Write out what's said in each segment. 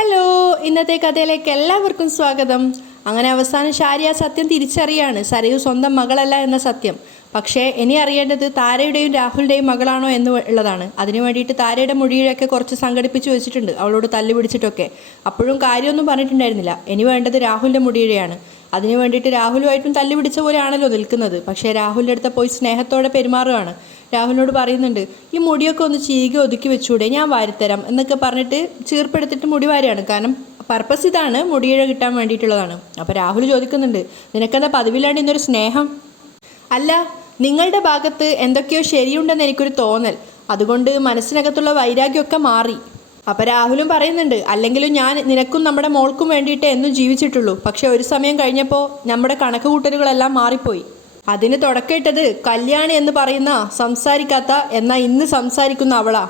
Hello, ഇന്നത്തെ കഥയിലേക്ക് എല്ലാവർക്കും സ്വാഗതം. അങ്ങനെ അവസാനം ഷാരി ആ സത്യം തിരിച്ചറിയാണ്. സരയു സ്വന്തം മകളല്ല എന്ന സത്യം. പക്ഷേ ഇനി അറിയേണ്ടത് താരയുടെയും രാഹുലിൻ്റെയും മകളാണോ എന്ന് ഉള്ളതാണ്. അതിനു വേണ്ടിയിട്ട് താരയുടെ മൊഴിയൊക്കെ കുറച്ച് സംഘടിപ്പിച്ച് വെച്ചിട്ടുണ്ട്, അവളോട് തല്ലു പിടിച്ചിട്ടൊക്കെ. അപ്പോഴും കാര്യമൊന്നും പറഞ്ഞിട്ടുണ്ടായിരുന്നില്ല. ഇനി വേണ്ടത് രാഹുലിൻ്റെ മൊഴിയുടെയാണ്. അതിനു വേണ്ടിയിട്ട് രാഹുലുമായിട്ടും തല്ലു പിടിച്ച പോലെയാണല്ലോ നിൽക്കുന്നത്. പക്ഷേ രാഹുലിൻ്റെ അടുത്ത് പോയി സ്നേഹത്തോടെ പെരുമാറുകയാണ്. രാഹുലിനോട് പറയുന്നുണ്ട്, ഈ മുടിയൊക്കെ ഒന്ന് ചീകി ഒതുക്കി വെച്ചൂടെ, ഞാൻ വാരിത്തരാം എന്നൊക്കെ പറഞ്ഞിട്ട് ചീർപ്പെടുത്തിട്ട് മുടി വാരിയാണ്. കാരണം പർപ്പസ് ഇതാണ്, മുടിയിഴ കിട്ടാൻ വേണ്ടിയിട്ടുള്ളതാണ്. അപ്പോൾ രാഹുൽ ചോദിക്കുന്നുണ്ട്, നിനക്കെന്താ പതിവില്ലാണ്ട് ഇന്നൊരു സ്നേഹം? അല്ല, നിങ്ങളുടെ ഭാഗത്ത് എന്തൊക്കെയോ ശരിയുണ്ടെന്ന് എനിക്കൊരു തോന്നൽ, അതുകൊണ്ട് മനസ്സിനകത്തുള്ള വൈരാഗ്യമൊക്കെ മാറി. അപ്പോൾ രാഹുലും പറയുന്നുണ്ട്, അല്ലെങ്കിലും ഞാൻ നിനക്കും നമ്മുടെ മോൾക്കും വേണ്ടിയിട്ട് എന്നും ജീവിച്ചിട്ടുള്ളൂ. പക്ഷെ ഒരു സമയം കഴിഞ്ഞപ്പോൾ നമ്മുടെ കണക്ക് കൂട്ടലുകളെല്ലാം മാറിപ്പോയി. അതിന് തുടക്കമിട്ടത് കല്യാണി എന്ന് പറയുന്ന സംസാരിക്കാത്ത എന്നാൽ ഇന്ന് സംസാരിക്കുന്ന അവളാ.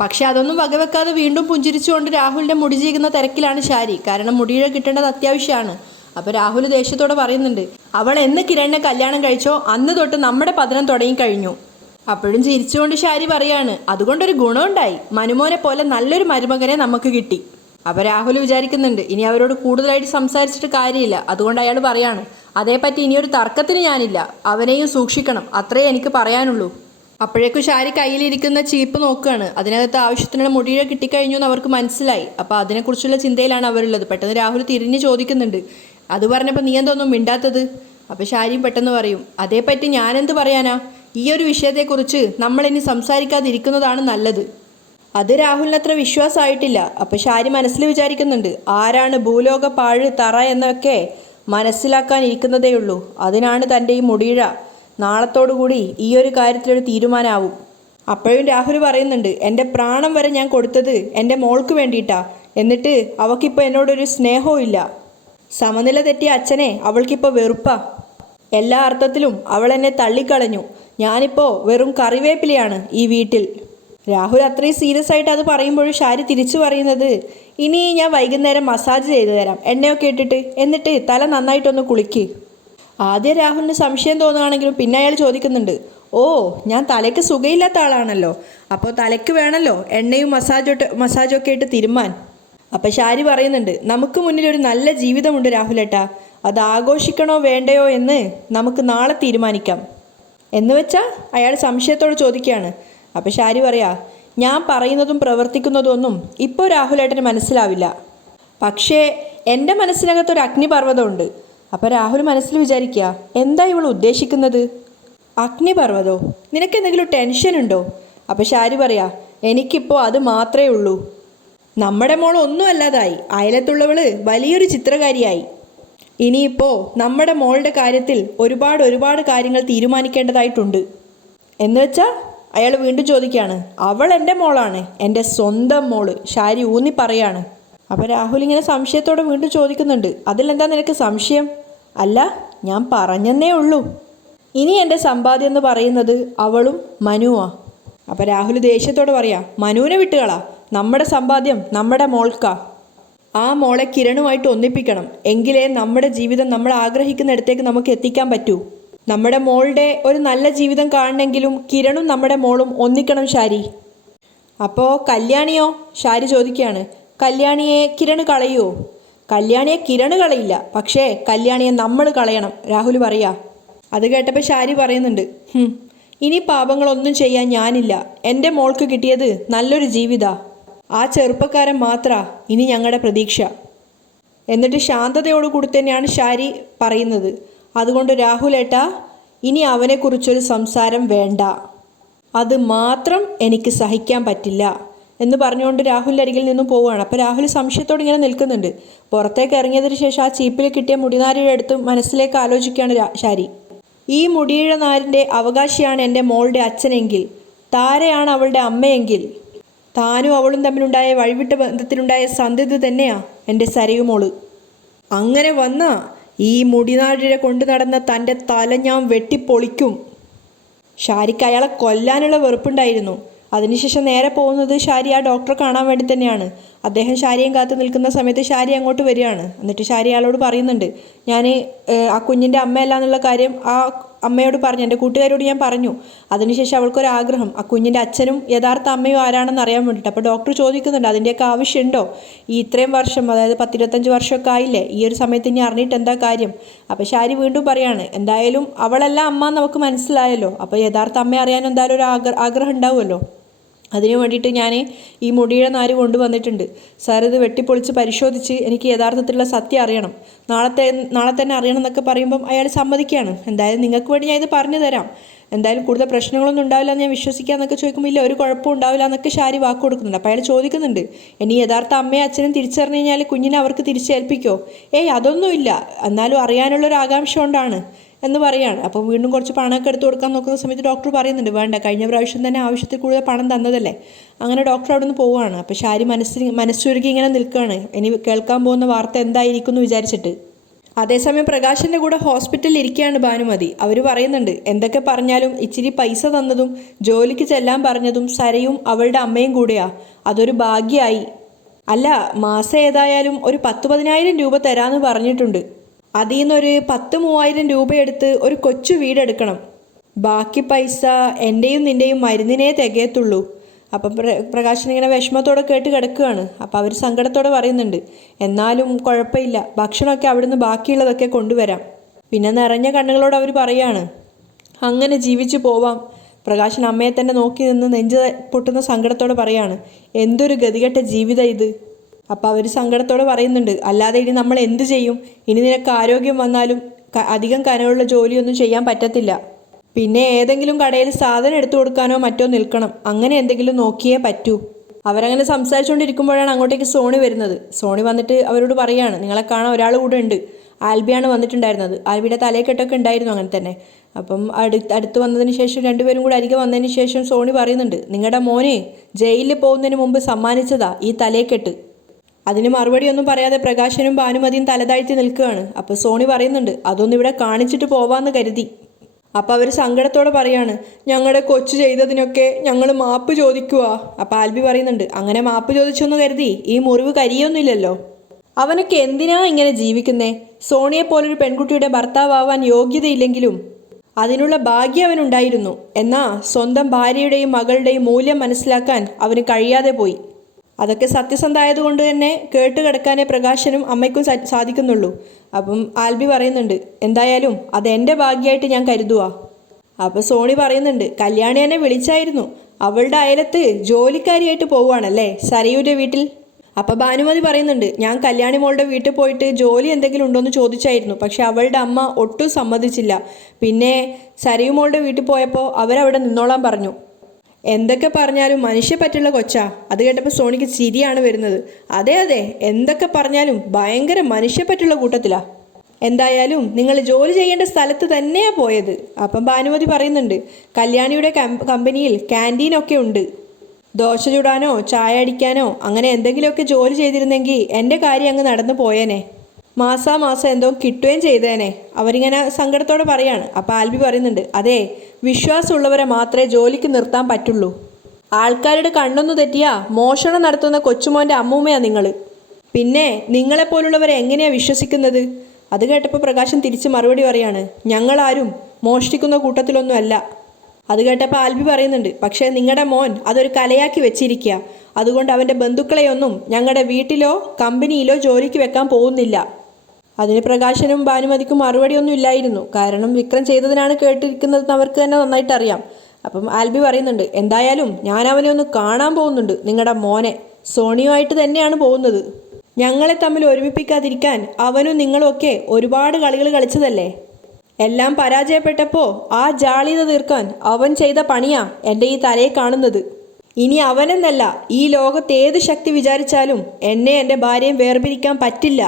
പക്ഷെ അതൊന്നും വകവെക്കാതെ വീണ്ടും പുഞ്ചിരിച്ചുകൊണ്ട് രാഹുലിൻ്റെ മുടി ചീകുന്ന തിരക്കിലാണ് ഷാരി. കാരണം മുടിയിഴ കിട്ടേണ്ടത് അത്യാവശ്യമാണ്. അപ്പോൾ രാഹുൽ ദേഷ്യത്തോടെ പറയുന്നുണ്ട്, അവൾ എന്ന് കിരണിനെ കല്യാണം കഴിച്ചോ അന്ന് തൊട്ട് നമ്മുടെ പതനം തുടങ്ങിക്കഴിഞ്ഞു. അപ്പോഴും ചിരിച്ചുകൊണ്ട് ഷാരി പറയാണ്, അതുകൊണ്ടൊരു ഗുണമുണ്ടായി, മനുമോനെ പോലെ നല്ലൊരു മരുമകനെ നമുക്ക് കിട്ടി. അപ്പോൾ രാഹുൽ വിചാരിക്കുന്നുണ്ട്, ഇനി അവരോട് കൂടുതലായിട്ട് സംസാരിച്ചിട്ട് കാര്യമില്ല. അതുകൊണ്ട് അയാൾ പറയാണ്, അതേപ്പറ്റി ഇനിയൊരു തർക്കത്തിന് ഞാനില്ല, അവനെയും സൂക്ഷിക്കണം, അത്രേ എനിക്ക് പറയാനുള്ളൂ. അപ്പോഴേക്കും ഷാരി കയ്യിലിരിക്കുന്ന ചീപ്പ് നോക്കുകയാണ്. അതിനകത്ത് ആവശ്യത്തിനുള്ള മുടിയിഴ കിട്ടിക്കഴിഞ്ഞു എന്ന് അവർക്ക് മനസ്സിലായി. അപ്പോൾ അതിനെക്കുറിച്ചുള്ള ചിന്തയിലാണ് അവരുള്ളത്. പെട്ടെന്ന് രാഹുൽ തിരിഞ്ഞ് ചോദിക്കുന്നുണ്ട്, അത് പറഞ്ഞപ്പോൾ നീ എന്തൊന്നും മിണ്ടാത്തത്? അപ്പോൾ ഷാരിയും പെട്ടെന്ന് പറയും, അതേപ്പറ്റി ഞാനെന്ത് പറയാനാ, ഈ ഒരു വിഷയത്തെക്കുറിച്ച് നമ്മളിനി സംസാരിക്കാതിരിക്കുന്നതാണ് നല്ലത്. അത് രാഹുലിന് അത്ര വിശ്വാസമായിട്ടില്ല. അപ്പോൾ ഷാരി മനസ്സിൽ വിചാരിക്കുന്നുണ്ട്, ആരാണ് ഭൂലോക പാഴ് തറ എന്നൊക്കെ മനസ്സിലാക്കാനിരിക്കുന്നതേ ഉള്ളൂ. അതിനാണ് തൻ്റെ ഈ മുടിയിഴ. നാളത്തോടുകൂടി ഈ ഒരു കാര്യത്തിലൊരു തീരുമാനമാവും. അപ്പോഴും രാഹുൽ പറയുന്നുണ്ട്, എൻ്റെ പ്രാണം വരെ ഞാൻ കൊടുത്തത് എൻ്റെ മോൾക്ക് വേണ്ടിയിട്ടാ. എന്നിട്ട് അവൾക്കിപ്പോൾ എന്നോടൊരു സ്നേഹവും ഇല്ല. സമനില തെറ്റിയ അച്ഛനെ അവൾക്കിപ്പോൾ വെറുപ്പാ. എല്ലാ അർത്ഥത്തിലും അവൾ എന്നെ തള്ളിക്കളഞ്ഞു. ഞാനിപ്പോൾ വെറും കറിവേപ്പിലയാണ് ഈ വീട്ടിൽ. രാഹുൽ അത്രയും സീരിയസ് ആയിട്ട് അത് പറയുമ്പോഴും ഷാരി തിരിച്ചു പറയുന്നത്, ഇനി ഞാൻ വൈകുന്നേരം മസാജ് ചെയ്തു തരാം, എണ്ണയൊക്കെ ഇട്ടിട്ട്, എന്നിട്ട് തല നന്നായിട്ടൊന്ന് കുളിക്ക്. ആദ്യം രാഹുലിന് സംശയം തോന്നുകയാണെങ്കിലും പിന്നെ അയാൾ ചോദിക്കുന്നുണ്ട്, ഓ, ഞാൻ തലയ്ക്ക് സുഖമില്ലാത്ത ആളാണല്ലോ, അപ്പോൾ തലയ്ക്ക് വേണമല്ലോ എണ്ണയും മസാജൊക്കെ ഇട്ട് തിരുമ്മാൻ. അപ്പം ഷാരി പറയുന്നുണ്ട്, നമുക്ക് മുന്നിൽ ഒരു നല്ല ജീവിതമുണ്ട് രാഹുലേട്ടാ, അത് ആഘോഷിക്കണോ വേണ്ടയോ എന്ന് നമുക്ക് നാളെ തീരുമാനിക്കാം. എന്ന് വെച്ചാൽ അയാൾ സംശയത്തോട് ചോദിക്കുകയാണ്. അപ്പോൾ ഷാരി പറയാ, ഞാൻ പറയുന്നതും പ്രവർത്തിക്കുന്നതും ഒന്നും ഇപ്പോൾ രാഹുലേട്ടന് മനസ്സിലാവില്ല, പക്ഷേ എൻ്റെ മനസ്സിനകത്തൊരു അഗ്നിപർവ്വതമുണ്ട്. അപ്പോൾ രാഹുൽ മനസ്സിൽ വിചാരിക്കുക, എന്താ ഇവൾ ഉദ്ദേശിക്കുന്നത്? അഗ്നിപർവ്വതോ? നിനക്കെന്തെങ്കിലും ടെൻഷൻ ഉണ്ടോ? അപ്പോൾ ഷാരി പറയാ, എനിക്കിപ്പോൾ അത് മാത്രമേ ഉള്ളൂ. നമ്മുടെ മോൾ ഒന്നും അല്ലാതായി, അയലത്തുള്ളവൾ വലിയൊരു ചിത്രകാരിയായി. ഇനിയിപ്പോൾ നമ്മുടെ മോളുടെ കാര്യത്തിൽ ഒരുപാട് കാര്യങ്ങൾ തീരുമാനിക്കേണ്ടതായിട്ടുണ്ട്. എന്ന് വെച്ചാൽ അയാൾ വീണ്ടും ചോദിക്കുകയാണ്, അവൾ എൻ്റെ മോളാണ്, എൻ്റെ സ്വന്തം മോള്, ഷാരി ഊന്നി പറയാണ്. അപ്പോൾ രാഹുൽ ഇങ്ങനെ സംശയത്തോടെ വീണ്ടും ചോദിക്കുന്നുണ്ട്, അതിലെന്താ നിനക്ക് സംശയം? അല്ല, ഞാൻ പറഞ്ഞെന്നേ ഉള്ളൂ. ഇനി എൻ്റെ സമ്പാദ്യം എന്ന് പറയുന്നത് അവളും മനുവാ. അപ്പോൾ രാഹുൽ ദേഷ്യത്തോടെ പറയാ, മനുവിനെ വിട്ടുകളാ, നമ്മുടെ സമ്പാദ്യം നമ്മുടെ മോൾക്കാ. ആ മോളെ കിരണുമായിട്ട് ഒന്നിപ്പിക്കണം, എങ്കിലേ നമ്മുടെ ജീവിതം നമ്മൾ ആഗ്രഹിക്കുന്നിടത്തേക്ക് നമുക്ക് എത്തിക്കാൻ പറ്റൂ. നമ്മുടെ മോളുടെ ഒരു നല്ല ജീവിതം കാണണമെങ്കിലും കിരണും നമ്മുടെ മോളും ഒന്നിക്കണം ഷാരി. അപ്പോൾ കല്യാണിയോ? ഷാരി ചോദിക്കുകയാണ്. കല്യാണിയെ കിരണ് കളയുമോ? കല്യാണിയെ കിരണ് കളയില്ല, പക്ഷേ കല്യാണിയെ നമ്മൾ കളയണം, രാഹുൽ പറയാ. അത് കേട്ടപ്പോൾ ഷാരി പറയുന്നുണ്ട്, ഇനി പാപങ്ങളൊന്നും ചെയ്യാൻ ഞാനില്ല. എൻ്റെ മോൾക്ക് കിട്ടിയത് നല്ലൊരു ജീവിതാ. ആ ചെറുപ്പക്കാരൻ മാത്രാ ഇനി ഞങ്ങളുടെ പ്രതീക്ഷ. എന്നിട്ട് ശാന്തതയോടുകൂടി തന്നെയാണ് ഷാരി പറയുന്നത്, അതുകൊണ്ട് രാഹുലേട്ടാ, ഇനി അവനെക്കുറിച്ചൊരു സംസാരം വേണ്ട, അത് മാത്രം എനിക്ക് സഹിക്കാൻ പറ്റില്ല എന്ന് പറഞ്ഞുകൊണ്ട് രാഹുലിൻ്റെ അരികിൽ നിന്നും പോവുകയാണ്. അപ്പോൾ രാഹുൽ സംശയത്തോടെ ഇങ്ങനെ നിൽക്കുന്നുണ്ട്. പുറത്തേക്ക് ഇറങ്ങിയതിന് ശേഷം ആ ചീപ്പിൽ കിട്ടിയ മുടിനാരിയുടെ അടുത്ത് മനസ്സിലേക്ക് ആലോചിക്കുകയാണ് ഷാരി. ഈ മുടിയിഴ നാരിൻ്റെ അവകാശിയാണ് എൻ്റെ മോളുടെ അച്ഛനെങ്കിൽ, താരയാണ് അവളുടെ അമ്മയെങ്കിൽ, താനും അവളും തമ്മിലുണ്ടായ വഴിവിട്ട ബന്ധത്തിലുണ്ടായ സന്ധിത തന്നെയാ എൻ്റെ സരയുമോള്. അങ്ങനെ വന്നാ ഈ മുടിനാടിനെ കൊണ്ടു നടന്ന തൻ്റെ തല ഞാൻ വെട്ടിപ്പൊളിക്കും. ഷാരിക്ക് അയാളെ കൊല്ലാനുള്ള വെറുപ്പുണ്ടായിരുന്നു. അതിനുശേഷം നേരെ പോകുന്നത് ഷാരി ആ ഡോക്ടറെ കാണാൻ വേണ്ടി തന്നെയാണ്. അദ്ദേഹം ഷാരിയും കാത്ത് നിൽക്കുന്ന സമയത്ത് ഷാരി അങ്ങോട്ട് വരികയാണ്. എന്നിട്ട് ഷാരി അയാളോട് പറയുന്നുണ്ട്, ഞാൻ ആ കുഞ്ഞിൻ്റെ അമ്മയല്ല എന്നുള്ള കാര്യം അമ്മയോട് പറഞ്ഞു, എൻ്റെ കൂട്ടുകാരോട് ഞാൻ പറഞ്ഞു. അതിനുശേഷം അവൾക്കൊരാഗ്രഹം ആ കുഞ്ഞിൻ്റെ അച്ഛനും യഥാർത്ഥ അമ്മയും ആരാണെന്ന് അറിയാൻ വേണ്ടിയിട്ട്. അപ്പോൾ ഡോക്ടർ ചോദിക്കുന്നുണ്ട്, അതിൻ്റെയൊക്കെ ആവശ്യമുണ്ടോ? ഈ ഇത്രയും വർഷം, അതായത് 10-25 വർഷമൊക്കെ ആയില്ലേ, ഈ ഒരു സമയത്ത് ഇനി അറിഞ്ഞിട്ട് എന്താ കാര്യം? അപ്പോൾ ശാരി വീണ്ടും പറയാണ്, എന്തായാലും അവളല്ല അമ്മ എന്ന് നമുക്ക് മനസ്സിലായല്ലോ, അപ്പോൾ യഥാർത്ഥ അമ്മയെ അറിയാൻ എന്തായാലും ഒരു ആഗ്രഹം ഉണ്ടാവുമല്ലോ. അതിനു വേണ്ടിയിട്ട് ഞാൻ ഈ മുടിയുടെ നാര് കൊണ്ടുവന്നിട്ടുണ്ട്. സാർ ഇത് വെട്ടിപ്പൊളിച്ച് പരിശോധിച്ച് എനിക്ക് യഥാർത്ഥത്തിലുള്ള സത്യം അറിയണം, നാളെ തന്നെ അറിയണം എന്നൊക്കെ പറയുമ്പം അയാൾ സമ്മതിക്കുകയാണ്. എന്തായാലും നിങ്ങൾക്ക് വേണ്ടി ഞാൻ ഇത് പറഞ്ഞു തരാം, എന്തായാലും കൂടുതൽ പ്രശ്നങ്ങളൊന്നും ഉണ്ടാവില്ല എന്ന് ഞാൻ വിശ്വസിക്കാമെന്നൊക്കെ ചോദിക്കുമ്പോൾ ഇല്ല, ഒരു കുഴപ്പവും ഉണ്ടാവില്ല എന്നൊക്കെ ശാരി വാക്ക് കൊടുക്കുന്നുണ്ട്. അപ്പോൾ അയാൾ ചോദിക്കുന്നുണ്ട്, ഇനി യഥാർത്ഥ അമ്മയും അച്ഛനും തിരിച്ചറിഞ്ഞു കഴിഞ്ഞാൽ കുഞ്ഞിനെ അവർക്ക് തിരിച്ചേൽപ്പിക്കോ? അതൊന്നുമില്ല, എന്നാലും അറിയാനുള്ളൊരു ആകാംക്ഷ കൊണ്ടാണ് എന്ന് പറയാണ്. അപ്പോൾ വീണ്ടും കുറച്ച് പണമൊക്കെ എടുത്തു കൊടുക്കാൻ നോക്കുന്ന സമയത്ത് ഡോക്ടർ പറയുന്നുണ്ട്, വേണ്ട, കഴിഞ്ഞ പ്രാവശ്യം തന്നെ ആവശ്യത്തിൽ കൂടുതൽ പണം തന്നതല്ലേ. അങ്ങനെ ഡോക്ടർ അവിടെ നിന്ന് പോവുകയാണ്. അപ്പോൾ ശാരി മനസ്സുരുക്കി ഇങ്ങനെ നിൽക്കുകയാണ്, ഇനി കേൾക്കാൻ പോകുന്ന വാർത്ത എന്തായിരിക്കും എന്ന് വിചാരിച്ചിട്ട്. അതേസമയം പ്രകാശിൻ്റെ കൂടെ ഹോസ്പിറ്റലിൽ ഇരിക്കുകയാണ് ഭാനുമതി. അവർ പറയുന്നുണ്ട്, എന്തൊക്കെ പറഞ്ഞാലും ഇച്ചിരി പൈസ തന്നതും ജോലിക്ക് ചെല്ലാൻ പറഞ്ഞതും സരയും അവളുടെ അമ്മയും കൂടെയാ, അതൊരു ഭാഗ്യമായി. അല്ല, മാസം ഏതായാലും ഒരു 10-15 രൂപ തരാമെന്ന് പറഞ്ഞിട്ടുണ്ട്. അതിൽ നിന്നൊരു 10-3000 രൂപ എടുത്ത് ഒരു കൊച്ചു വീടെടുക്കണം. ബാക്കി പൈസ എൻ്റെയും നിൻ്റെയും മരുന്നിനേ തികയത്തുള്ളൂ. അപ്പം പ്രകാശനിങ്ങനെ വിഷമത്തോടെ കേട്ട് കിടക്കുകയാണ്. അപ്പോൾ അവർ സങ്കടത്തോടെ പറയുന്നുണ്ട്, എന്നാലും കുഴപ്പമില്ല, ഭക്ഷണമൊക്കെ അവിടുന്ന് ബാക്കിയുള്ളതൊക്കെ കൊണ്ടുവരാം. പിന്നെ നിറഞ്ഞ കണ്ണുകളോട് അവർ പറയാണ്, അങ്ങനെ ജീവിച്ചു പോവാം. പ്രകാശൻ അമ്മയെ തന്നെ നോക്കി നിന്ന് നെഞ്ച് പൊട്ടുന്ന സങ്കടത്തോടെ പറയാണ്, എന്തൊരു ഗതികെട്ട ജീവിതം ഇത്. അപ്പോൾ അവർ സങ്കടത്തോടെ പറയുന്നുണ്ട്, അല്ലാതെ ഇനി നമ്മൾ എന്ത് ചെയ്യും? ഇനി നിനക്ക് ആരോഗ്യം വന്നാലും അധികം കനമുള്ള ജോലിയൊന്നും ചെയ്യാൻ പറ്റത്തില്ല. പിന്നെ ഏതെങ്കിലും കടയിൽ സാധനം എടുത്തു കൊടുക്കാനോ മറ്റോ നിൽക്കണം, അങ്ങനെ എന്തെങ്കിലും നോക്കിയേ പറ്റൂ. അവരങ്ങനെ സംസാരിച്ചുകൊണ്ടിരിക്കുമ്പോഴാണ് അങ്ങോട്ടേക്ക് സോണി വരുന്നത്. സോണി വന്നിട്ട് അവരോട് പറയാണ്, നിങ്ങളെ കാണാൻ ഒരാൾ കൂടെ ഉണ്ട്. ആൽബിയാണ് വന്നിട്ടുണ്ടായിരുന്നത്. ആൽബിയുടെ തലയെക്കെട്ടൊക്കെ ഉണ്ടായിരുന്നു അങ്ങനെ തന്നെ. അപ്പം അടുത്ത് വന്നതിന് ശേഷം രണ്ടുപേരും കൂടെ അരികെ വന്നതിന് ശേഷം സോണി പറയുന്നുണ്ട്, നിങ്ങളുടെ മോനെ ജയിലിൽ പോകുന്നതിന് മുമ്പ് സമ്മാനിച്ചതാ ഈ തലയെക്കെട്ട്. അതിന് മറുപടിയൊന്നും പറയാതെ പ്രകാശനും ഭാനുമതിയും തലതാഴ്ത്തി നിൽക്കുകയാണ്. അപ്പോൾ സോണി പറയുന്നുണ്ട്, അതൊന്നും ഇവിടെ കാണിച്ചിട്ട് പോവാന്ന് കരുതി. അപ്പോൾ അവർ സങ്കടത്തോടെ പറയാണ്, ഞങ്ങളുടെ കൊച്ചു ചെയ്തതിനൊക്കെ ഞങ്ങൾ മാപ്പ് ചോദിക്കുക. അപ്പോൾ ആൽബി പറയുന്നുണ്ട്, അങ്ങനെ മാപ്പ് ചോദിച്ചൊന്ന് കരുതി ഈ മുറിവ് കരിയൊന്നുമില്ലല്ലോ. അവനൊക്കെ എന്തിനാ ഇങ്ങനെ ജീവിക്കുന്നേ? സോണിയെപ്പോലൊരു പെൺകുട്ടിയുടെ ഭർത്താവാൻ യോഗ്യതയില്ലെങ്കിലും അതിനുള്ള ഭാഗ്യം അവനുണ്ടായിരുന്നു. എന്നാൽ സ്വന്തം ഭാര്യയുടെയും മകളുടെയും മൂല്യം മനസ്സിലാക്കാൻ അവന് കഴിയാതെ പോയി. അതൊക്കെ സത്യസന്ധമായതുകൊണ്ട് തന്നെ കേട്ട് കിടക്കാനേ പ്രകാശനും അമ്മയ്ക്കും സാധിക്കുന്നുള്ളൂ. അപ്പം ആൽബി പറയുന്നുണ്ട്, എന്തായാലും അതെൻ്റെ ഭാഗ്യമായിട്ട് ഞാൻ കരുതുക. അപ്പോൾ സോണി പറയുന്നുണ്ട്, കല്യാണി എന്നെ വിളിച്ചായിരുന്നു, അവളുടെ അയലത്ത് ജോലിക്കാരിയായിട്ട് പോവുകയാണല്ലേ സരയുടെ വീട്ടിൽ. അപ്പോൾ ഭാനുമതി പറയുന്നുണ്ട്, ഞാൻ കല്യാണി മോളുടെ വീട്ടിൽ പോയിട്ട് ജോലി എന്തെങ്കിലും ഉണ്ടോയെന്ന് ചോദിച്ചായിരുന്നു, പക്ഷെ അവളുടെ അമ്മ ഒട്ടും സമ്മതിച്ചില്ല. പിന്നെ സരയു മോളുടെ വീട്ടിൽ പോയപ്പോൾ അവരവിടെ നിന്നോളാൻ പറഞ്ഞു. എന്തൊക്കെ പറഞ്ഞാലും മനുഷ്യപ്പറ്റുള്ള കൊച്ചാ. അത് കേട്ടപ്പോൾ സോണിക്ക് ചിരിയാണ് വരുന്നത്. അതെ, എന്തൊക്കെ പറഞ്ഞാലും ഭയങ്കര മനുഷ്യപ്പറ്റുള്ള കൂട്ടത്തിലാണ്. എന്തായാലും നിങ്ങൾ ജോലി ചെയ്യേണ്ട സ്ഥലത്ത് തന്നെയാണ് പോയത്. അപ്പം ഭാനുമതി പറയുന്നുണ്ട്, കല്യാണിയുടെ കമ്പനിയിൽ ക്യാൻറ്റീനൊക്കെ ഉണ്ട്. ദോശ ചുടാനോ ചായ അടിക്കാനോ അങ്ങനെ എന്തെങ്കിലുമൊക്കെ ജോലി ചെയ്തിരുന്നെങ്കിൽ എൻ്റെ കാര്യം അങ്ങ് നടന്നു പോയേനെ. മാസാമാസം എന്തോ കിട്ടുകയും ചെയ്തേനെ. അവരിങ്ങനെ സങ്കടത്തോടെ പറയാണ്. അപ്പോൾ ആൽബി പറയുന്നുണ്ട്, അതെ, വിശ്വാസമുള്ളവരെ മാത്രമേ ജോലിക്ക് നിർത്താൻ പറ്റുള്ളൂ. ആൾക്കാരുടെ കണ്ണൊന്നു തെറ്റിയാ മോഷണം നടത്തുന്ന കൊച്ചുമോൻ്റെ അമ്മൂമ്മയാണ് നിങ്ങൾ. പിന്നെ നിങ്ങളെപ്പോലുള്ളവരെ എങ്ങനെയാണ് വിശ്വസിക്കുന്നത്? അത് കേട്ടപ്പോൾ പ്രകാശൻ തിരിച്ച് മറുപടി പറയാണ്, ഞങ്ങളാരും മോഷ്ടിക്കുന്ന കൂട്ടത്തിലൊന്നുമല്ല. അത് കേട്ടപ്പോൾ ആൽബി പറയുന്നുണ്ട്, പക്ഷേ നിങ്ങളുടെ മോൻ അതൊരു കലയാക്കി വെച്ചിരിക്കുക. അതുകൊണ്ട് അവൻ്റെ ബന്ധുക്കളെയൊന്നും ഞങ്ങളുടെ വീട്ടിലോ കമ്പനിയിലോ ജോലിക്ക് വെക്കാൻ പോകുന്നില്ല. അതിന് പ്രകാശനും ഭാനുമതിക്കും മറുപടിയൊന്നും ഇല്ലായിരുന്നു. കാരണം വിക്രം ചെയ്തതിനാണ് കേട്ടിരിക്കുന്നതെന്ന് അവർക്ക് തന്നെ നന്നായിട്ട് അറിയാം. അപ്പം ആൽബി പറയുന്നുണ്ട്, എന്തായാലും ഞാൻ അവനെ ഒന്ന് കാണാൻ പോകുന്നുണ്ട്, നിങ്ങളുടെ മോനെ. സോണിയുമായിട്ട് തന്നെയാണ് പോകുന്നത്. ഞങ്ങളെ തമ്മിൽ ഒരുമിപ്പിക്കാതിരിക്കാൻ അവനും നിങ്ങളും ഒക്കെ ഒരുപാട് കളികൾ കളിച്ചതല്ലേ. എല്ലാം പരാജയപ്പെട്ടപ്പോൾ ആ ജാളിത തീർക്കാൻ അവൻ ചെയ്ത പണിയാ എൻ്റെ ഈ തലയെ കാണുന്നത്. ഇനി അവനെന്നല്ല, ഈ ലോകത്ത് ഏത് ശക്തി വിചാരിച്ചാലും എന്നെ എൻ്റെ ഭാര്യയും വേർപിരിക്കാൻ പറ്റില്ല.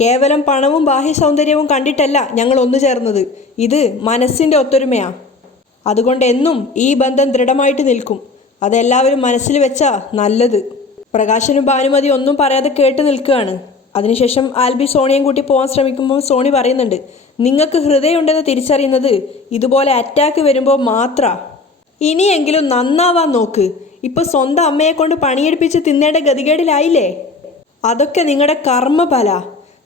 കേവലം പണവും ബാഹ്യ സൗന്ദര്യവും കണ്ടിട്ടല്ല ഞങ്ങൾ ഒന്നു ചേർന്നത്. ഇത് മനസ്സിൻ്റെ ഒത്തൊരുമയാണ്. അതുകൊണ്ട് എന്നും ഈ ബന്ധം ദൃഢമായിട്ട് നിൽക്കും. അതെല്ലാവരും മനസ്സിൽ വെച്ചാ നല്ലത്. പ്രകാശനും ഭാനുമതി ഒന്നും പറയാതെ കേട്ട് നിൽക്കുകയാണ്. അതിനുശേഷം ആൽബി സോണിയും കൂട്ടി പോകാൻ ശ്രമിക്കുമ്പോൾ സോണി പറയുന്നുണ്ട്, നിങ്ങൾക്ക് ഹൃദയമുണ്ടെന്ന് തിരിച്ചറിയുന്നത് ഇതുപോലെ അറ്റാക്ക് വരുമ്പോൾ മാത്രം. ഇനിയെങ്കിലും നന്നാവാൻ നോക്ക്. ഇപ്പോൾ സ്വന്തം അമ്മയെ കൊണ്ട് പണിയെടുപ്പിച്ച് തിന്നേണ്ട ഗതികേടിലായില്ലേ? അതൊക്കെ നിങ്ങളുടെ കർമ്മഫല.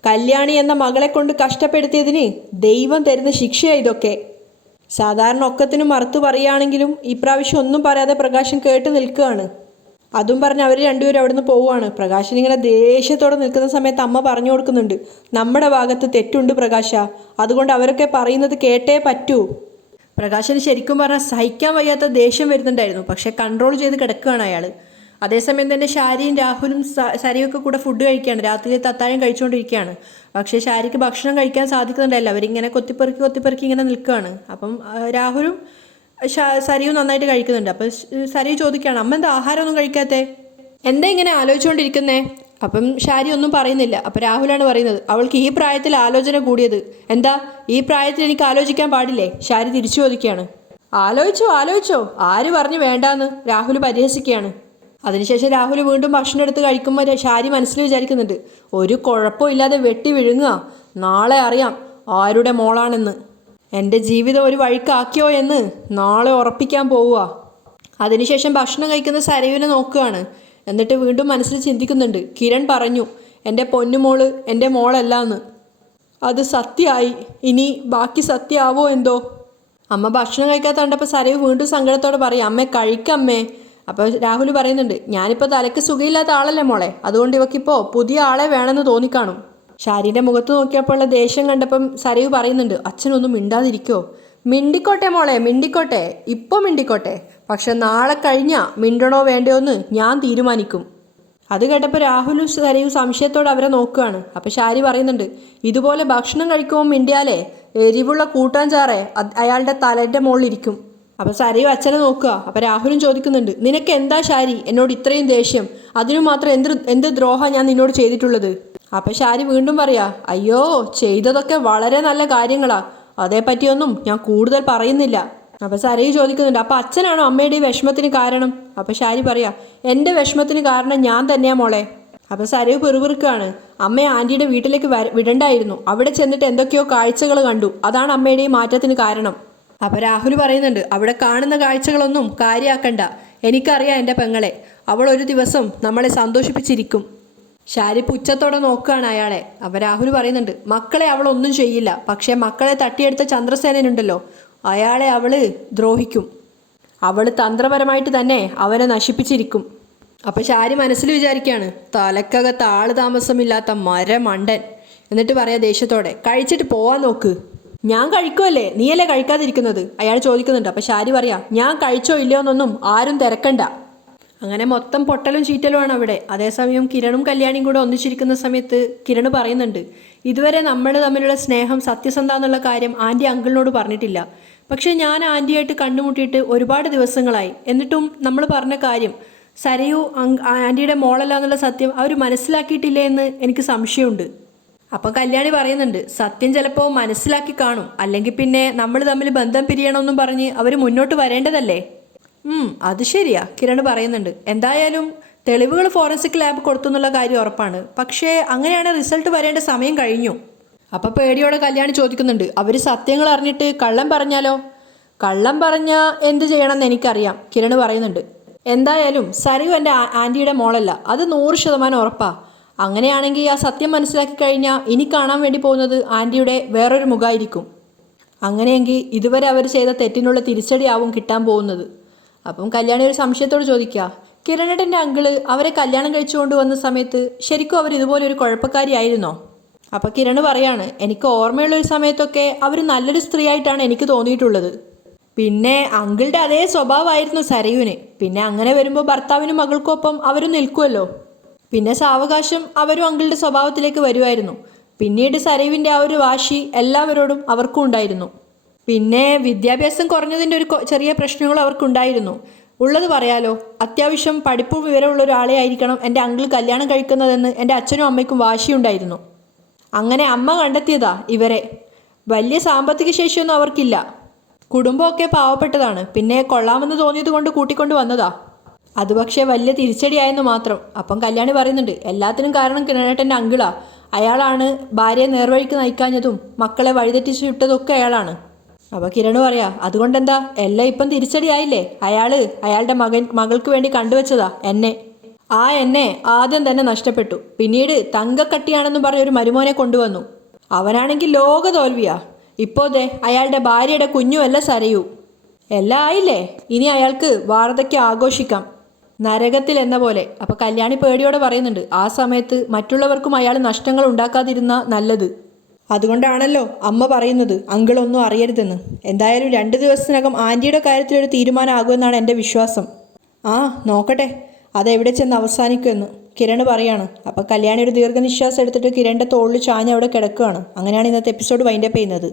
കല്യാണി എന്ന മകളെ കൊണ്ട് കഷ്ടപ്പെടുത്തിയതിന് ദൈവം തരുന്ന ശിക്ഷയാണ് ഇതൊക്കെ. സാധാരണ ഒക്കത്തിനും മറുത്തു പറയുകയാണെങ്കിലും ഈ പ്രാവശ്യം ഒന്നും പറയാതെ പ്രകാശൻ കേട്ട് നിൽക്കുകയാണ്. അതും പറഞ്ഞ് അവർ രണ്ടുപേരും അവിടുന്ന് പോവുകയാണ്. പ്രകാശൻ ഇങ്ങനെ ദേഷ്യത്തോടെ നിൽക്കുന്ന സമയത്ത് അമ്മ പറഞ്ഞു കൊടുക്കുന്നുണ്ട്, നമ്മുടെ ഭാഗത്ത് തെറ്റുണ്ട് പ്രകാശ, അതുകൊണ്ട് അവരൊക്കെ പറയുന്നത് കേട്ടേ പറ്റൂ. പ്രകാശന് ശരിക്കും പറഞ്ഞാൽ സഹിക്കാൻ വയ്യാത്ത ദേഷ്യം വരുന്നുണ്ടായിരുന്നു. പക്ഷേ കൺട്രോൾ ചെയ്ത് കിടക്കുകയാണ് അയാൾ. അതേസമയം തന്നെ ഷാരിയും രാഹുലും സരിയൊക്കെ കൂടെ ഫുഡ് കഴിക്കുകയാണ്. രാത്രി അത്താഴം കഴിച്ചുകൊണ്ടിരിക്കുകയാണ്. പക്ഷേ ഷാരിക്ക് ഭക്ഷണം കഴിക്കാൻ സാധിക്കുന്നുണ്ടല്ല. അവരിങ്ങനെ കൊത്തിപ്പെറുക്കി ഇങ്ങനെ നിൽക്കുകയാണ്. അപ്പം രാഹുലും സരിയും നന്നായിട്ട് കഴിക്കുന്നുണ്ട്. അപ്പം സരി ചോദിക്കുകയാണ്, അമ്മ എന്താ ആഹാരമൊന്നും കഴിക്കാത്തേ, എന്താ ഇങ്ങനെ ആലോചിച്ചുകൊണ്ടിരിക്കുന്നേ? അപ്പം ഷാരി ഒന്നും പറയുന്നില്ല. അപ്പം രാഹുലാണ് പറയുന്നത്, അവൾക്ക് ഈ പ്രായത്തിൽ ആലോചന കൂടിയത് എന്താ, ഈ പ്രായത്തിൽ എനിക്ക് ആലോചിക്കാൻ പാടില്ലേ? ഷാരി തിരിച്ചു ചോദിക്കുകയാണ്. ആലോചിച്ചോ, ആര് പറഞ്ഞു വേണ്ടാന്ന്? രാഹുൽ പരിഹസിക്കുകയാണ്. അതിനുശേഷം രാഹുൽ വീണ്ടും ഭക്ഷണം എടുത്ത് കഴിക്കുമ്പോൾ ഷാരി മനസ്സിൽ വിചാരിക്കുന്നുണ്ട്, ഒരു കുഴപ്പമില്ലാതെ വെട്ടി വിഴുങ്ങുക, നാളെ അറിയാം ആരുടെ മോളാണെന്ന്. എൻ്റെ ജീവിതം ഒരു വഴിക്കാക്കിയോ എന്ന് നാളെ ഉറപ്പിക്കാൻ പോവുക. അതിനുശേഷം ഭക്ഷണം കഴിക്കുന്ന സരയുവിനെ നോക്കുകയാണ്. എന്നിട്ട് വീണ്ടും മനസ്സിൽ ചിന്തിക്കുന്നുണ്ട്, കിരൺ പറഞ്ഞു എൻ്റെ പൊന്നുമോള് എൻ്റെ മോളല്ല എന്ന്. അത് സത്യമായി, ഇനി ബാക്കി സത്യമാവോ എന്തോ. അമ്മ ഭക്ഷണം കഴിക്കാത്ത കണ്ടപ്പോൾ സരയു വീണ്ടും സങ്കടത്തോടെ പറയും, അമ്മേ കഴിക്കമ്മേ. അപ്പോൾ രാഹുൽ പറയുന്നുണ്ട്, ഞാനിപ്പോൾ തലയ്ക്ക് സുഖമില്ലാത്ത ആളല്ലേ മോളെ, അതുകൊണ്ട് ഇവക്കിപ്പോൾ പുതിയ ആളെ വേണമെന്ന് തോന്നിക്കാണും. ഷാരിൻ്റെ മുഖത്ത് നോക്കിയപ്പോഴുള്ള ദേഷ്യം കണ്ടപ്പം സരയു പറയുന്നുണ്ട്, അച്ഛനൊന്നും മിണ്ടാതിരിക്കോ? മിണ്ടിക്കോട്ടെ മോളെ, മിണ്ടിക്കോട്ടെ, ഇപ്പോൾ മിണ്ടിക്കോട്ടെ, പക്ഷെ നാളെ കഴിഞ്ഞാൽ മിണ്ടണോ വേണ്ടയോ എന്ന് ഞാൻ തീരുമാനിക്കും. അത് കേട്ടപ്പോൾ രാഹുലും സരയും സംശയത്തോടെ അവരെ നോക്കുകയാണ്. അപ്പോൾ ഷാരി പറയുന്നുണ്ട്, ഇതുപോലെ ഭക്ഷണം കഴിക്കുമ്പോൾ മിണ്ടിയാലേ എരിവുള്ള കൂട്ടാൻ ചാറേ അയാളുടെ തലേൻ്റെ മുകളിലിരിക്കും. അപ്പോൾ സരയും അച്ഛനെ നോക്കുക. അപ്പോൾ രാഹുലും ചോദിക്കുന്നുണ്ട്, നിനക്ക് എന്താ ഷാരി എന്നോട് ഇത്രയും ദേഷ്യം? അതിനു മാത്രം എന്ത് ദ്രോഹം ഞാൻ നിന്നോട് ചെയ്തിട്ടുള്ളത്? അപ്പോൾ ഷാരി വീണ്ടും പറയാ, അയ്യോ ചെയ്തതൊക്കെ വളരെ നല്ല കാര്യങ്ങളാ, അതേപ്പറ്റിയൊന്നും ഞാൻ കൂടുതൽ പറയുന്നില്ല. അപ്പോൾ സരയു ചോദിക്കുന്നുണ്ട്, അപ്പോൾ അച്ഛനാണോ അമ്മയുടെ ഈ വിഷമത്തിന് കാരണം? അപ്പോൾ ഷാരി പറയാ, എൻ്റെ വിഷമത്തിന് കാരണം ഞാൻ തന്നെയാ മോളെ. അപ്പോൾ സരയു പെറുപിറുക്കാണ്, അമ്മയെ ആൻറ്റിയുടെ വീട്ടിലേക്ക് വിടണ്ടായിരുന്നു, അവിടെ ചെന്നിട്ട് എന്തൊക്കെയോ കാഴ്ചകൾ കണ്ടു, അതാണ് അമ്മയുടെ ഈ മാറ്റത്തിന് കാരണം. അപ്പോൾ രാഹുൽ പറയുന്നുണ്ട്, അവിടെ കാണുന്ന കാഴ്ചകളൊന്നും കാര്യമാക്കണ്ട, എനിക്കറിയാം എൻ്റെ പെങ്ങളെ, അവൾ ഒരു ദിവസം നമ്മളെ സന്തോഷിപ്പിച്ചിരിക്കും. ഷാരി പുച്ഛത്തോടെ നോക്കുകയാണ് അയാളെ. അപ്പോൾ രാഹുൽ പറയുന്നുണ്ട്, മക്കളെ അവളൊന്നും ചെയ്യില്ല, പക്ഷേ മക്കളെ തട്ടിയെടുത്ത ചന്ദ്രസേനനുണ്ടല്ലോ, അയാളെ അവൾ ദ്രോഹിക്കും, അവൾ തന്ത്രപരമായിട്ട് തന്നെ അവനെ നശിപ്പിച്ചിരിക്കും. അപ്പോൾ ഷാരി മനസ്സിൽ വിചാരിക്കുകയാണ്, തലക്കകത്ത് ആള് താമസമില്ലാത്ത മരമണ്ടൻ. എന്നിട്ട് പറയാ ദേഷ്യത്തോടെ, കഴിച്ചിട്ട് പോവാൻ നോക്ക്. ഞാൻ കഴിക്കുമല്ലേ, നീയല്ലേ കഴിക്കാതിരിക്കുന്നത്? അയാൾ ചോദിക്കുന്നുണ്ട്. അപ്പോൾ ഷാരി പറയാ, ഞാൻ കഴിച്ചോ ഇല്ലയോ എന്നൊന്നും ആരും തിരക്കണ്ട. അങ്ങനെ മൊത്തം പൊട്ടലും ചീറ്റലുമാണ് അവിടെ. അതേസമയം കിരണും കല്യാണിയും കൂടെ ഒന്നിച്ചിരിക്കുന്ന സമയത്ത് കിരൺ പറയുന്നുണ്ട്, ഇതുവരെ നമ്മൾ തമ്മിലുള്ള സ്നേഹം സത്യസന്ധ എന്നുള്ള കാര്യം ആൻറ്റി അങ്കിളിനോട് പറഞ്ഞിട്ടില്ല. പക്ഷേ ഞാൻ ആൻറ്റിയായിട്ട് കണ്ടുമുട്ടിയിട്ട് ഒരുപാട് ദിവസങ്ങളായി, എന്നിട്ടും നമ്മൾ പറഞ്ഞ കാര്യം സരയു ആൻറ്റിയുടെ മോളല്ല എന്നുള്ള സത്യം അവർ മനസ്സിലാക്കിയിട്ടില്ലേ എന്ന് എനിക്ക് സംശയമുണ്ട്. അപ്പം കല്യാണി പറയുന്നുണ്ട്, സത്യം ചിലപ്പോൾ മനസ്സിലാക്കി കാണും, അല്ലെങ്കിൽ പിന്നെ നമ്മൾ തമ്മിൽ ബന്ധം പിരിയണമെന്നും പറഞ്ഞ് അവർ മുന്നോട്ട് വരേണ്ടതല്ലേ. അത് ശരിയാ, കിരൺ പറയുന്നുണ്ട്. എന്തായാലും തെളിവുകൾ ഫോറൻസിക് ലാബ് കൊടുത്തു എന്നുള്ള കാര്യം ഉറപ്പാണ്, പക്ഷേ അങ്ങനെയാണ് റിസൾട്ട് വരേണ്ട സമയം കഴിഞ്ഞു. അപ്പോൾ പേടിയോടെ കല്യാണി ചോദിക്കുന്നുണ്ട്, അവർ സത്യങ്ങൾ അറിഞ്ഞിട്ട് കള്ളം പറഞ്ഞാലോ? കള്ളം പറഞ്ഞാൽ എന്ത് ചെയ്യണമെന്ന് എനിക്കറിയാം, കിരൺ പറയുന്നുണ്ട്. എന്തായാലും സരയു എൻ്റെ ആൻറ്റിയുടെ മോളല്ല, അത് 100% ഉറപ്പാ. അങ്ങനെയാണെങ്കിൽ ആ സത്യം മനസ്സിലാക്കി കഴിഞ്ഞാൽ ഇനി കാണാൻ വേണ്ടി പോകുന്നത് ആൻറ്റിയുടെ വേറൊരു മുഖമായിരിക്കും. അങ്ങനെയെങ്കിൽ ഇതുവരെ അവർ ചെയ്ത തെറ്റിനുള്ള തിരിച്ചടിയാവും കിട്ടാൻ പോകുന്നത്. അപ്പം കല്യാണി ഒരു സംശയത്തോട് ചോദിക്കുക, കിരണേട്ടൻ്റെ അങ്കിള് അവരെ കല്യാണം കഴിച്ചുകൊണ്ട് വന്ന സമയത്ത് ശരിക്കും അവർ ഇതുപോലെ ഒരു കുഴപ്പക്കാരിയായിരുന്നോ? അപ്പോൾ കിരൺ പറയാണ്, എനിക്ക് ഓർമ്മയുള്ളൊരു സമയത്തൊക്കെ അവർ നല്ലൊരു സ്ത്രീ ആയിട്ടാണ് എനിക്ക് തോന്നിയിട്ടുള്ളത്. പിന്നെ അങ്കിളുടെ അതേ സ്വഭാവമായിരുന്നു സരയുവിന്. പിന്നെ അങ്ങനെ വരുമ്പോൾ ഭർത്താവിനും മകൾക്കൊപ്പം അവരും നിൽക്കുമല്ലോ. പിന്നെ സാവകാശം അവരും അങ്കിളുടെ സ്വഭാവത്തിലേക്ക് വരുമായിരുന്നു. പിന്നീട് സരയുവിൻ്റെ ആ ഒരു വാശി എല്ലാവരോടും അവർക്കും ഉണ്ടായിരുന്നു. പിന്നെ വിദ്യാഭ്യാസം കുറഞ്ഞതിൻ്റെ ഒരു ചെറിയ പ്രശ്നങ്ങൾ അവർക്കുണ്ടായിരുന്നു. ഉള്ളത് പറയാലോ, അത്യാവശ്യം പഠിപ്പും വിവരമുള്ള ഒരാളെ ആയിരിക്കണം എൻ്റെ അങ്കിൾ കല്യാണം കഴിക്കുന്നതെന്ന് എൻ്റെ അച്ഛനും അമ്മയ്ക്കും വാശിയുണ്ടായിരുന്നു. അങ്ങനെ അമ്മ കണ്ടെത്തിയതാ ഇവരെ. വലിയ സാമ്പത്തിക ശേഷിയൊന്നും അവർക്കില്ല, കുടുംബമൊക്കെ പാവപ്പെട്ടതാണ്. പിന്നെ കൊള്ളാമെന്ന് തോന്നിയത് കൊണ്ട് കൂട്ടിക്കൊണ്ട് വന്നതാ. അത് പക്ഷേ വലിയ തിരിച്ചടിയായെന്ന് മാത്രം. അപ്പം കല്യാണി പറയുന്നുണ്ട്, എല്ലാത്തിനും കാരണം കിരണേട്ടൻ്റെ അങ്കിളാ. അയാളാണ് ഭാര്യയെ നേർവഴിക്ക് നയിക്കാഞ്ഞതും മക്കളെ വഴിതെറ്റിച്ച് വിട്ടതൊക്കെ അയാളാണ്. അപ്പോൾ കിരൺ പറയാ, അതുകൊണ്ടെന്താ, എല്ലാം ഇപ്പം തിരിച്ചടിയായില്ലേ? അയാളുടെ മകൾക്ക് വേണ്ടി കണ്ടുവച്ചതാ എന്നെ ആദ്യം തന്നെ നഷ്ടപ്പെട്ടു. പിന്നീട് തങ്കക്കട്ടിയാണെന്ന് പറഞ്ഞൊരു മരുമോനെ കൊണ്ടുവന്നു. അവനാണെങ്കിൽ ലോക തോൽവിയാ. ഇപ്പോൾ ദേ അയാളുടെ ഭാര്യയുടെ കുഞ്ഞുമല്ല സരയു. എല്ലാം ആയില്ലേ, ഇനി അയാൾക്ക് വാർദ്ധക്യം ആഘോഷിക്കാം നരകത്തിൽ എന്ന പോലെ. അപ്പോൾ കല്യാണി പേടിയോടെ പറയുന്നുണ്ട്, ആ സമയത്ത് മറ്റുള്ളവർക്കും അയാൾ നഷ്ടങ്ങൾ ഉണ്ടാക്കാതിരുന്ന നല്ലത്. അതുകൊണ്ടാണല്ലോ അമ്മ പറയുന്നത് അങ്കിളൊന്നും അറിയരുതെന്ന്. എന്തായാലും 2 ദിവസത്തിനകം ആൻറ്റിയുടെ കാര്യത്തിലൊരു തീരുമാനമാകുമെന്നാണ് എൻ്റെ വിശ്വാസം. ആ നോക്കട്ടെ അതെവിടെ ചെന്ന് അവസാനിക്കുമെന്ന് കിരൺ പറയാണ്. അപ്പോൾ കല്യാണി ഒരു ദീർഘനിശ്വാസം എടുത്തിട്ട് കിരണിൻ്റെ തോളിൽ ചാഞ്ഞ് അവിടെ കിടക്കുകയാണ്. അങ്ങനെയാണ് ഇന്നത്തെ എപ്പിസോഡ് വൈൻഡപ്പ് ചെയ്യുന്നത്.